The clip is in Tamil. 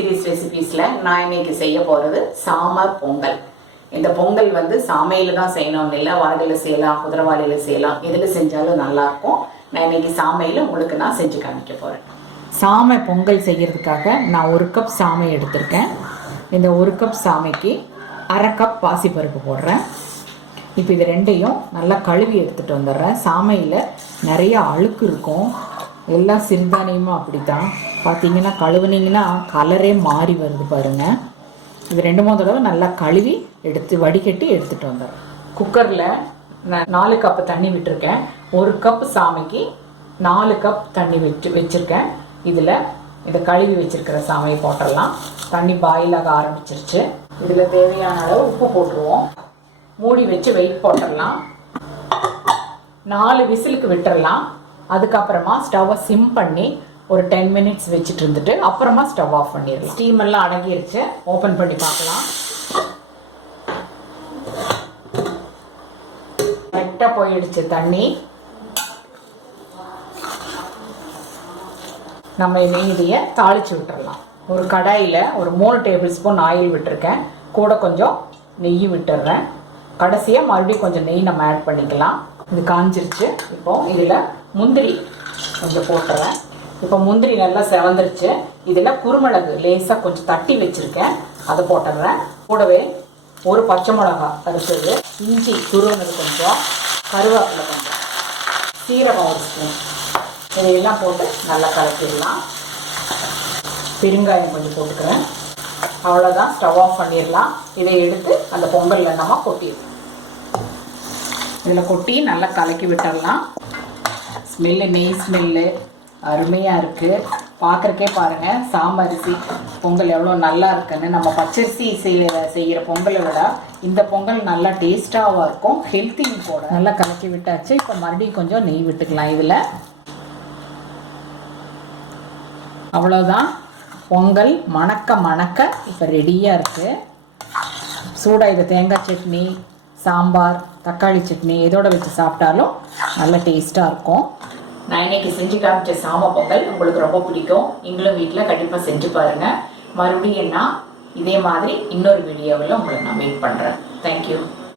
சீரிஸ் ரெசிபீஸ்ல நான் இன்னைக்கு செய்ய போறது சாம்பார் பொங்கல். இந்த பொங்கல் வந்து சாமையில தான் செய்யணும்னு இல்லை, வரகையில செய்யலாம், குதிரைவாளியில செய்யலாம், எதுல செஞ்சாலும் நல்லா இருக்கும். நான் இன்னைக்கு சாமையில உங்களுக்கு நான் செஞ்சு காமிக்க போறேன். சாமை பொங்கல் செய்யறதுக்காக நான் 1 கப் சாமை எடுத்திருக்கேன். இந்த 1 கப் சாமைக்கு 1/2 கப் பாசிப்பருப்பு போடுறேன். இப்போ இது ரெண்டையும் நல்லா கழுவி எடுத்துட்டு வந்துடுறேன். சாமையில் நிறைய அழுக்கு இருக்கும், எல்லா சிறுதானியமும் அப்படித்தான். பார்த்தீங்கன்னா கழுவுனீங்கன்னா கலரே மாறி வருது பாருங்கள். இது 2-3 தடவை நல்லா கழுவி எடுத்து வடிகட்டி எடுத்துகிட்டு வந்துடுறேன். குக்கரில் நான் 4 கப் தண்ணி விட்டுருக்கேன். 1 கப் சாமைக்கு 4 கப் தண்ணி வச்சுருக்கேன். இதில் இதை கழுவி வச்சுருக்கிற சாமையை போட்டுடலாம். தண்ணி பாயில் ஆக ஆரம்பிச்சிருச்சு. இதில் தேவையான அளவு உப்பு போட்டுருவோம். மூடி வச்சு வெயிட் போட்டுடலாம். 4 விசிலுக்கு விட்டுடலாம். அதுக்கப்புறமா ஸ்டவ்வை சிம் பண்ணி ஒரு 10 மினிட்ஸ் வச்சுட்டு இருந்துட்டு அப்புறமா ஸ்டவ் ஆஃப் பண்ணிடலாம். ஸ்டீம் எல்லாம் அடங்கிருச்சு. ஓப்பன் பண்ணி பார்க்கலாம். கரெக்டாக போயிடுச்சு தண்ணி. நம்ம இதையை தாளிச்சு விட்டுறலாம். ஒரு கடாயில் ஒரு 3 டேபிள் ஸ்பூன் ஆயில் விட்டுருக்கேன். கூட கொஞ்சம் நெய் விட்டுடுறேன். கடைசியாக மறுபடியும் கொஞ்சம் நெய் நம்ம ஆட் பண்ணிக்கலாம். இது காஞ்சிருச்சு. இப்போ இதில் முந்திரி கொஞ்சம் போட்டுறேன். இப்போ முந்திரி நல்லா செவந்துருச்சு. இதில் குருமிளகு லேசாக கொஞ்சம் தட்டி வச்சுருக்கேன், அதை போட்டுடுறேன். கூடவே ஒரு பச்சை மிளகாய் அரைச்சது, இஞ்சி துருவனது கொஞ்சம், கருவேப்பிலை கொஞ்சம், சீரகம் 1 ஸ்பூன், இதையெல்லாம் போட்டு நல்லா கலக்கிடலாம். பெருங்காயம் கொஞ்சம் போட்டுக்கிறேன். அவ்வளோதான், ஸ்டவ் ஆஃப் பண்ணிடலாம். இதை எடுத்து அந்த பொங்கலில் நம்ம கொட்டிடலாம். இதில் கொட்டி நல்லா கலக்கி விட்டுடலாம். ஸ்மெல்லு, நெய் ஸ்மெல்லு அருமையாக இருக்குது. பார்க்குறக்கே பாருங்கள், சாமரிசி பொங்கல் எவ்வளோ நல்லா இருக்குன்னு. நம்ம பச்சரிசி செய்கிற பொங்கலை விட இந்த பொங்கல் நல்லா டேஸ்ட்டாகவும் இருக்கும், ஹெல்த்தியும் கூட. நல்லா கலக்கி விட்டாச்சு. இப்போ மறுபடியும் கொஞ்சம் நெய் விட்டுக்கலாம் இதில். அவ்வளோதான், பொங்கல் மணக்க மணக்க இப்போ ரெடியாக இருக்குது. சூடாக இதை தேங்காய் சட்னி, சாம்பார், தக்காளி சட்னி இதோட வச்சு சாப்பிட்டாலும் நல்ல டேஸ்ட்டாக இருக்கும். நான் இன்னைக்கு செஞ்சு காமிச்ச சாமை பொங்கல் உங்களுக்கு ரொம்ப பிடிக்கும். நீங்களும் வீட்டில் கண்டிப்பாக செஞ்சு பாருங்கள். மறுபடியும் நான் இதே மாதிரி இன்னொரு வீடியோவில் உங்களை நான் மீட் பண்ணுறேன். தேங்க்யூ.